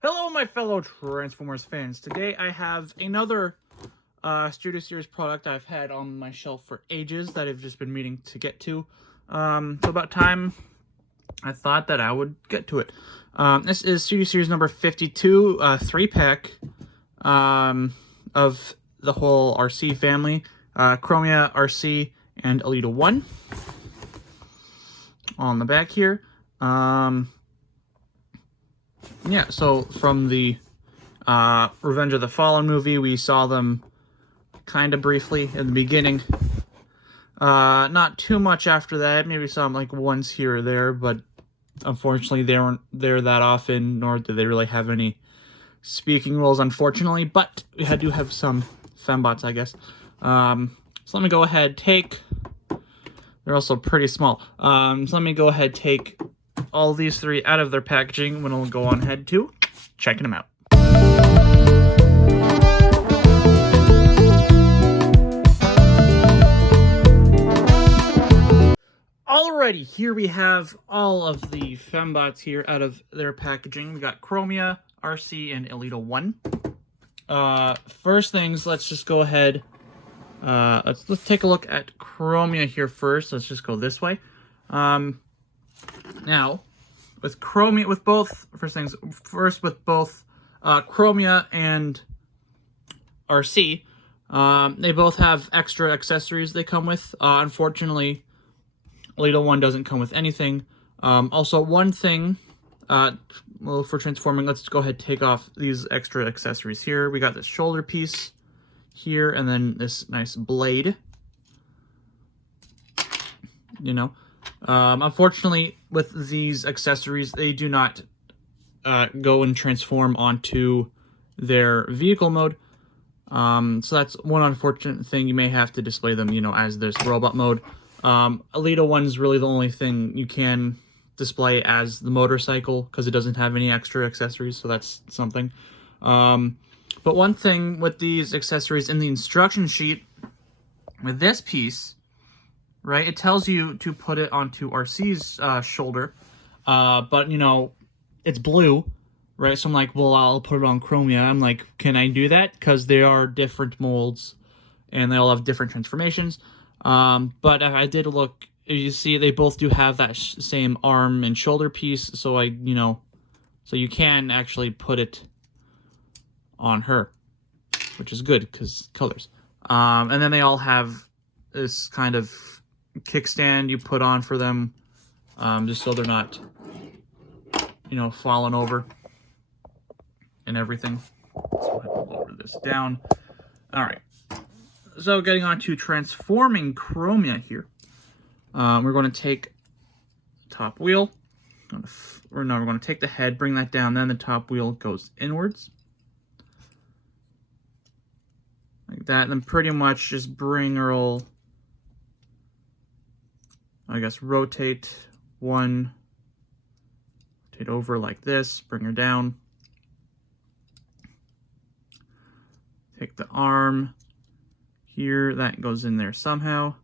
Hello, my fellow Transformers fans. Today I have another Studio Series product I've had on my shelf for ages that I've just been meaning to get to. So about time I thought that I would get to it. This is Studio Series number 52, 3-pack of the whole Arcee family. Chromia, Arcee, and Elita 1 on the back here. Yeah, so from the Revenge of the Fallen movie, we saw them kind of briefly in the beginning. Not too much after that. Maybe saw them like once here or there, but unfortunately they weren't there that often, nor did they really have any speaking roles, unfortunately. But we do have some Fembots, I guess. So let me go ahead, they're also pretty small. So let me go ahead, take all these three out of their packaging, and we'll go on ahead to checking them out. Alrighty, here we have all of the Fembots here out of their packaging. We got Chromia, Arcee, and Elita 1. First things, let's just go ahead. Let's take a look at Chromia here first. Let's just go this way. Now, with Chromia, with both Chromia and Arcee, they both have extra accessories they come with. Unfortunately, Elita 1 doesn't come with anything. Also, one thing, well, for transforming, let's go ahead and take off these extra accessories here. We got this shoulder piece here, and then this nice blade. You know. Unfortunately, with these accessories, they do not go and transform onto their vehicle mode. So that's one unfortunate thing. You may have to display them, you know, as this robot mode. Elita 1 is really the only thing you can display as the motorcycle because it doesn't have any extra accessories, so that's something. But one thing with these accessories in the instruction sheet, with this piece, right, it tells you to put it onto Arcee's shoulder, but, you know, it's blue, right? So I'm like, well, I'll put it on Chromia. I'm like, can I do that? Because they are different molds, and they all have different transformations. But if I did look, you see, they both do have that same arm and shoulder piece, so so you can actually put it on her, which is good, because colors. And then they all have this kind of kickstand you put on for them, just so they're not, you know, falling over and everything. So I will lower this down. All right. So getting on to transforming Chromia here. We're going to take top wheel. We're going to take the head, bring that down, then the top wheel goes inwards. Like that, and then pretty much just bring her all, I guess, rotate over like this, bring her down. Take the arm here, that goes in there somehow.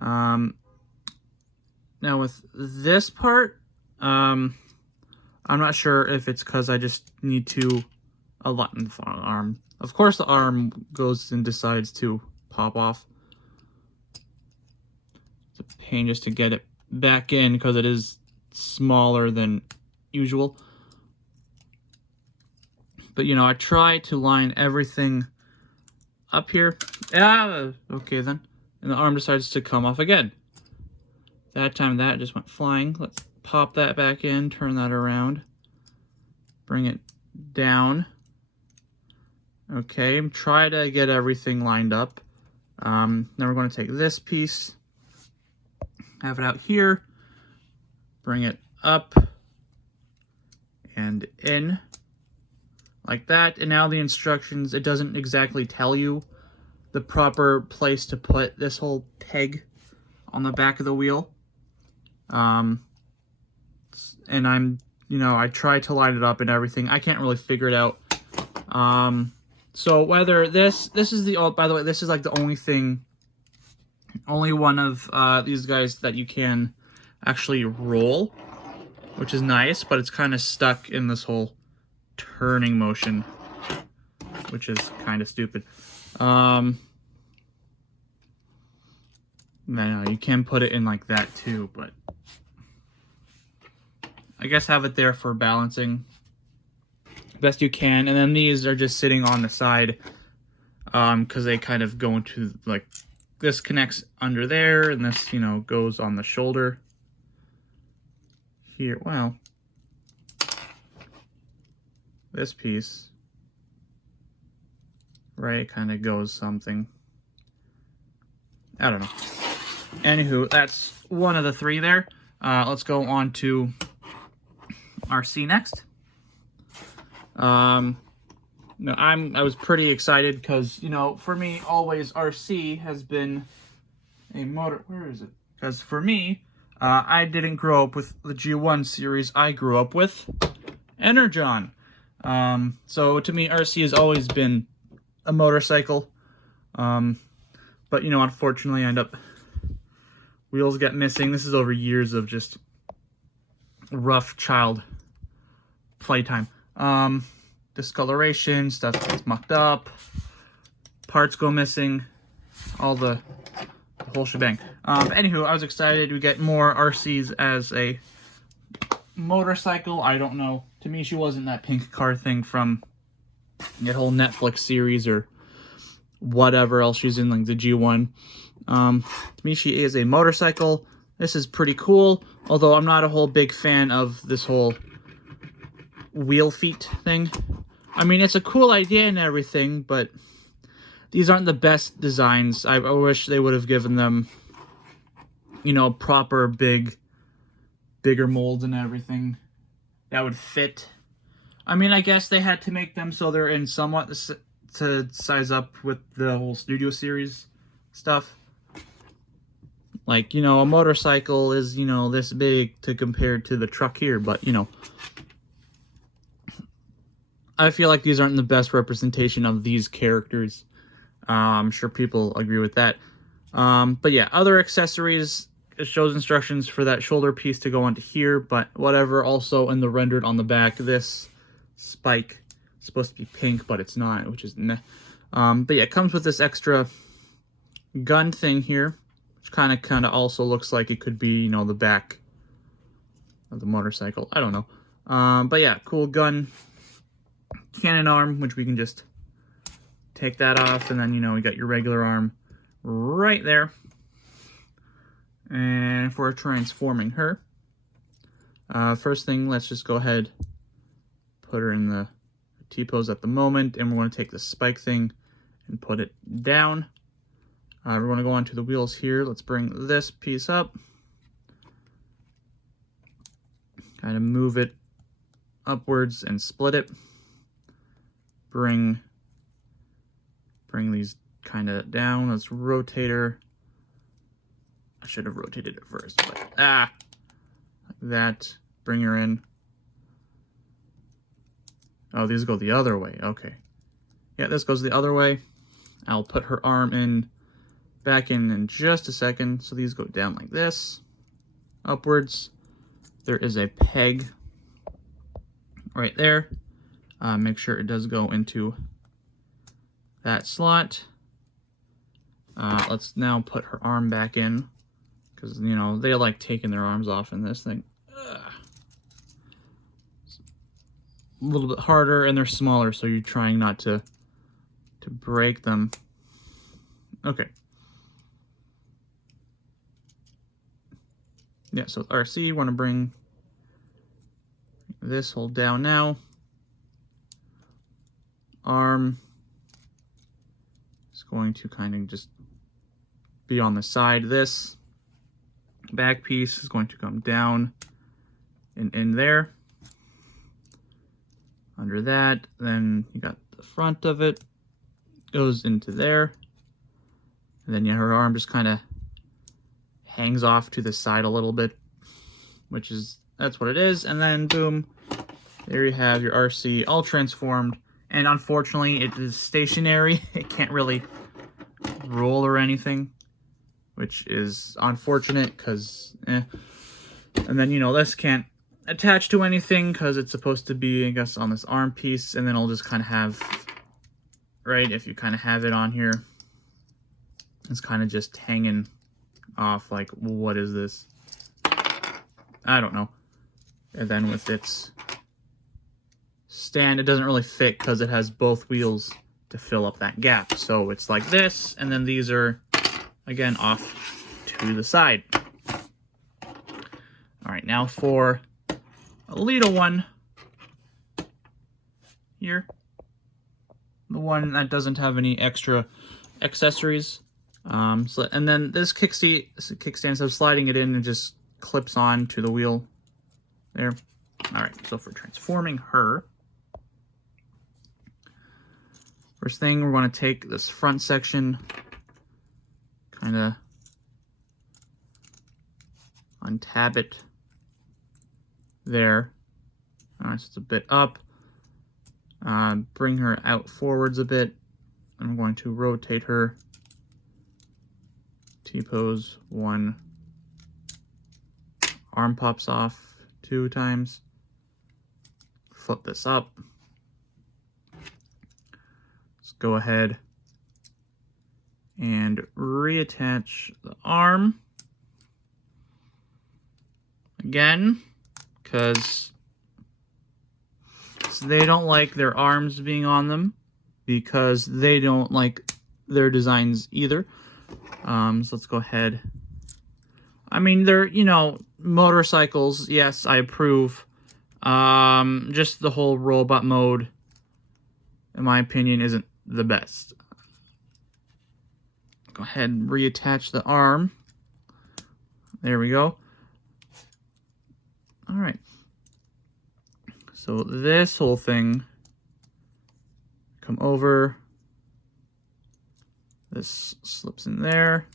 Now with this part, I'm not sure if it's because I just need to align the arm. Of course the arm goes and decides to pop off. It's a pain just to get it back in because it is smaller than usual. But, you know, I try to line everything up here. Okay then. And the arm decides to come off again. That time that just went flying. Let's pop that back in, turn that around. Bring it down. Okay, try to get everything lined up. Now we're going to take this piece, have it out here, bring it up and in, like that. And now the instructions, it doesn't exactly tell you the proper place to put this whole peg on the back of the wheel. And I try to line it up and everything. I can't really figure it out. So whether this is the, by the way, this is like the only one of these guys that you can actually roll, which is nice, but it's kind of stuck in this whole turning motion, which is kind of stupid. No, you can put it in like that too, but I guess have it there for balancing best you can. And then these are just sitting on the side because they kind of go into, like, this connects under there, and this, you know, goes on the shoulder here. Well, this piece, right, kind of goes something. I don't know. Anywho, that's one of the three there. Let's go on to Arcee next. No, I was pretty excited because, you know, for me, always Arcee has been a motor. Where is it? Because for me, I didn't grow up with the G1 series. I grew up with Energon. So to me, Arcee has always been a motorcycle. But, you know, unfortunately, I end up wheels get missing. This is over years of just rough child playtime. Discoloration, stuff gets mucked up, parts go missing, all the whole shebang. Anywho, I was excited to get more Arcees as a motorcycle. I don't know. To me, she wasn't that pink car thing from that whole Netflix series or whatever else she's in, like the G1. To me, she is a motorcycle. This is pretty cool, although I'm not a whole big fan of this whole wheel feet thing. I mean, it's a cool idea and everything, but these aren't the best designs. I wish they would have given them, you know, proper bigger molds and everything that would fit. I mean, I guess they had to make them so they're in somewhat to size up with the whole Studio Series stuff. Like, you know, a motorcycle is, you know, this big to compare to the truck here, but, you know, I feel like these aren't the best representation of these characters. I'm sure people agree with that. But yeah, other accessories, it shows instructions for that shoulder piece to go onto here, but whatever. Also in the rendered on the back, this spike is supposed to be pink, but it's not, which is meh. But yeah, it comes with this extra gun thing here, which kind of also looks like it could be, you know, the back of the motorcycle. I don't know. But yeah, cool gun. Cannon arm, which we can just take that off, and then, you know, we got your regular arm right there. And for transforming her, first thing, let's just go ahead, put her in the T-pose at the moment, and we're going to take the spike thing and put it down. We're going to go onto the wheels here. Let's bring this piece up, kind of move it upwards and split it. Bring these kind of down. Let's rotate her. I should have rotated it first, but like that. Bring her in. Oh, these go the other way. Okay. Yeah, this goes the other way. I'll put her arm back in just a second. So these go down like this, upwards. There is a peg right there. Make sure it does go into that slot. Let's now put her arm back in, because, you know, they like taking their arms off in this thing. A little bit harder, and they're smaller, so you're trying not to break them. Okay. Yeah, so with Arcee, you want to bring this hold down now. Arm is going to kind of just be on the side. This back piece is going to come down and in there. Under that, then you got the front of it goes into there. And then, yeah, her arm just kind of hangs off to the side a little bit, that's what it is. And then, boom, there you have your Arcee all transformed. And unfortunately, it is stationary. It can't really roll or anything, which is unfortunate because, And then, you know, this can't attach to anything because it's supposed to be, I guess, on this arm piece, and then I'll just kind of have, right, if you kind of have it on here, it's kind of just hanging off like, what is this? I don't know. And then with its stand, it doesn't really fit because it has both wheels to fill up that gap. So it's like this, and then these are, again, off to the side. All right, now for a little one here, the one that doesn't have any extra accessories. And then this kickstand, so sliding it in, and just clips on to the wheel there. All right, so for transforming her, first thing, we're going to take this front section, kind of untab it there. So it's a bit up. Bring her out forwards a bit. I'm going to rotate her. T-pose 1. Arm pops off 2 times. Flip this up. Let's go ahead and reattach the arm. Again, because they don't like their arms being on them, because they don't like their designs either. So let's go ahead. I mean, they're, you know, motorcycles. Yes, I approve. Just the whole robot mode, in my opinion, isn't the best. Go ahead and reattach the arm. There we go. All right. So this whole thing, come over. This slips in there.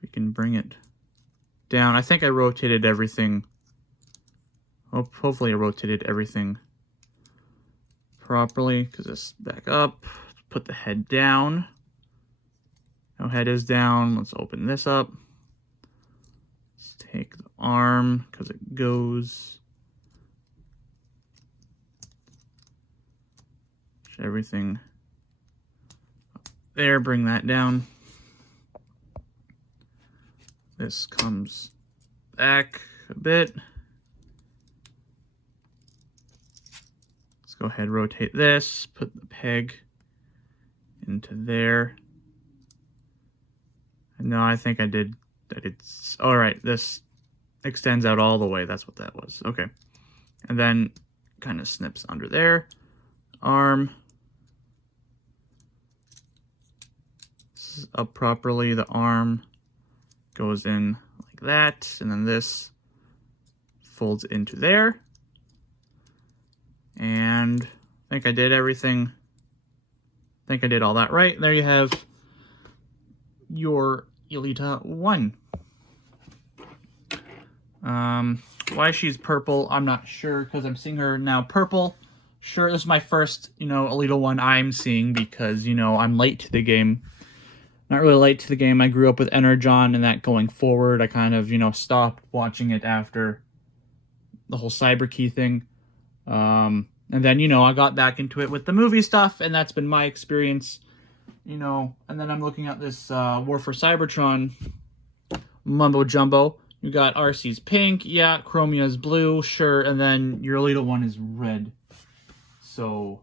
We can bring it down. I think I rotated everything. Hopefully I rotated everything properly, because this back up. Put the head down. No, head is down. Let's open this up. Let's take the arm, because it goes. Everything up there, bring that down. This comes back a bit. Let's go ahead and rotate this, put the peg into there. No, I think I did. All right, this extends out all the way. That's what that was. Okay. And then kind of snips under there. Arm. This is up properly. The arm goes in like that. And then this folds into there. And I think I did everything. I think I did all that right. There you have your Elita 1. Why she's purple, I'm not sure, because I'm seeing her now purple. Sure, this is my first, you know, Elita 1 I'm seeing, because, you know, I'm late to the game. Not really late to the game. I grew up with Energon, and that going forward, I kind of, you know, stopped watching it after the whole Cyberkey thing. And then, you know, I got back into it with the movie stuff, and that's been my experience, you know. And then I'm looking at this War for Cybertron mumbo jumbo. You got Arcee's pink, yeah, Chromia's blue, sure, and then your Elita 1 is red. So,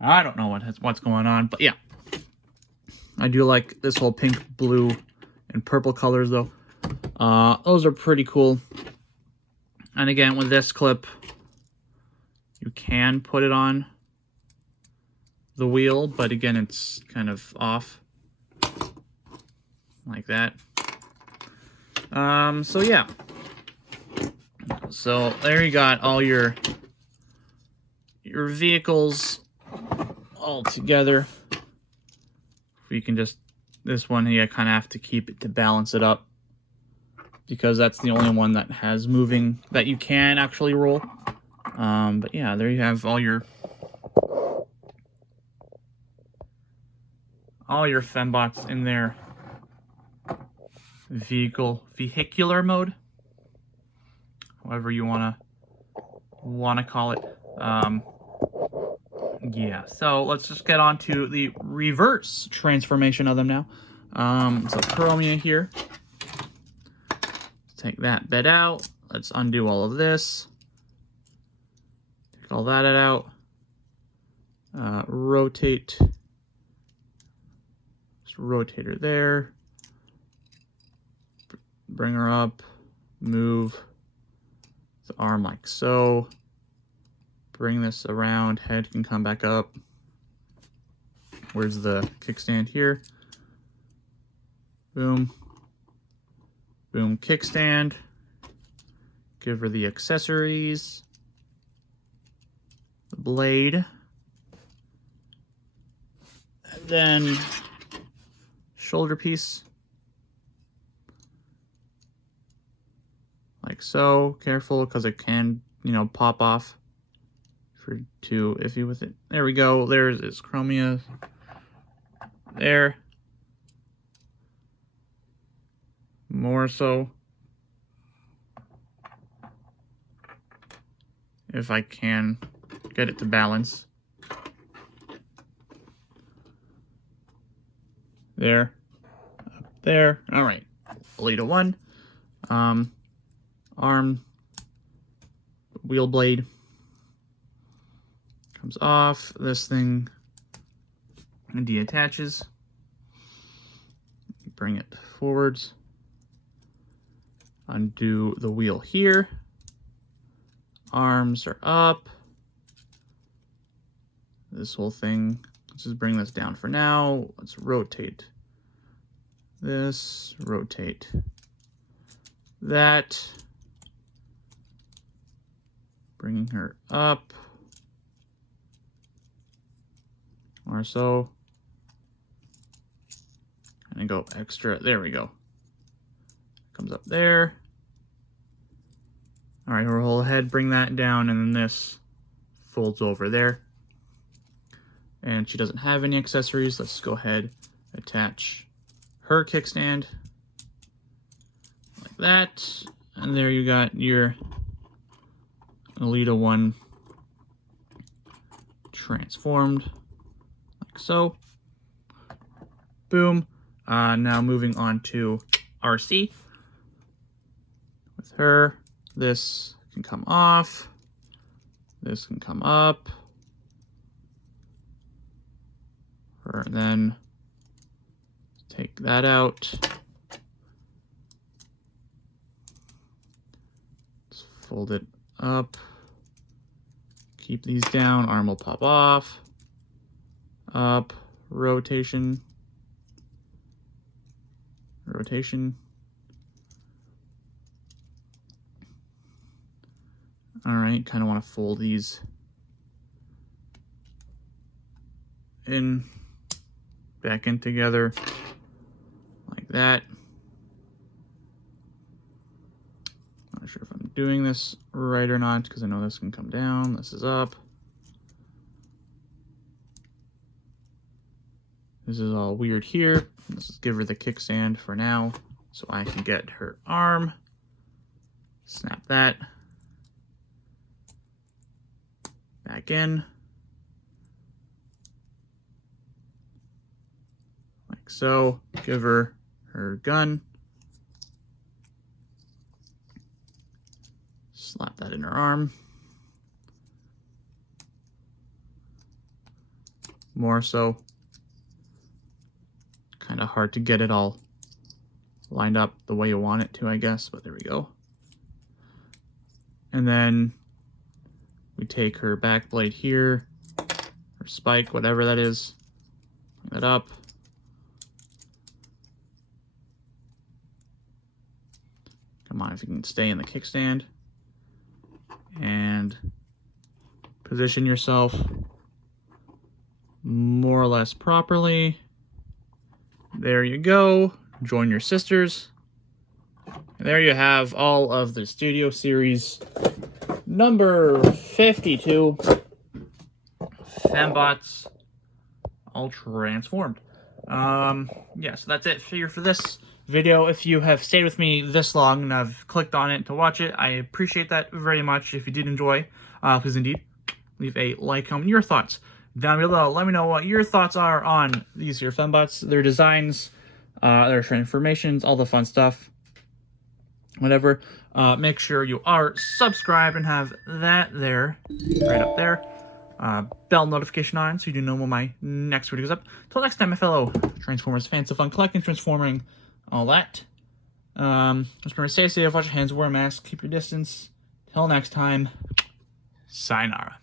I don't know what's going on, but yeah. I do like this whole pink, blue, and purple colors, though. Those are pretty cool. And again, with this clip, you can put it on the wheel, but again, it's kind of off. Like that. So yeah. So there you got all your vehicles all together. You can just, this one here, kind of have to keep it to balance it up, because that's the only one that has moving that you can actually roll. But yeah, there you have all your Fembots in their vehicular mode. however you wanna call it. Yeah, so let's just get on to the reverse transformation of them now. So Chromia here. Let's take that bed out. Let's undo all of this. Take all that out. Rotate. Just rotate her there. Bring her up. Move the arm like so. Bring this around. Head can come back up. Where's the kickstand here? Boom. Boom, kickstand. Give her the accessories. The blade. And then shoulder piece. Like so. Careful, because it can, you know, pop off. For too iffy with it. There we go. There's its Chromia. There. More so. If I can get it to balance. There. Up there. Alright. Elita 1. Arm. Wheel blade. Comes off. This thing deattaches. Bring it forwards. Undo the wheel here. Arms are up. This whole thing. Let's just bring this down for now. Let's rotate this. Rotate that. Bringing her up. Or so. And go extra. There we go. Comes up there. Alright, her whole head, bring that down, and then this folds over there. And she doesn't have any accessories. Let's go ahead, attach her kickstand. Like that. And there you got your Elita 1 transformed. So, boom. Now moving on to Arcee. With her, this can come off. This can come up. And then take that out. Let's fold it up. Keep these down. Arm will pop off. Up, rotation, rotation. All right, kind of want to fold these in, back in together, like that. Not sure if I'm doing this right or not, because I know this can come down, this is up. This is all weird here. Let's just give her the kickstand for now so I can get her arm. Snap that. Back in. Like so. Give her her gun. Slap that in her arm. More so. Kind of hard to get it all lined up the way you want it to, I guess, but there we go. And then we take her back blade here, her spike, whatever that is, bring that up. Come on, if you can stay in the kickstand. And position yourself more or less properly. There you go. Join your sisters. And there you have all of the Studio Series number 52 Fembots all transformed. Yeah, so that's it for this video. If you have stayed with me this long and have clicked on it to watch it, I appreciate that very much. If you did enjoy, please indeed leave a like, comment your thoughts down below. Let me know what your thoughts are on these here Fembots, their designs, their transformations, all the fun stuff. Whatever. Make sure you are subscribed and have that there, right up there. Bell notification on so you do know when my next video goes up. Till next time, my fellow Transformers fans, of fun collecting, transforming, all that. Just remember, stay safe, wash your hands, wear a mask, keep your distance. Till next time, sayonara.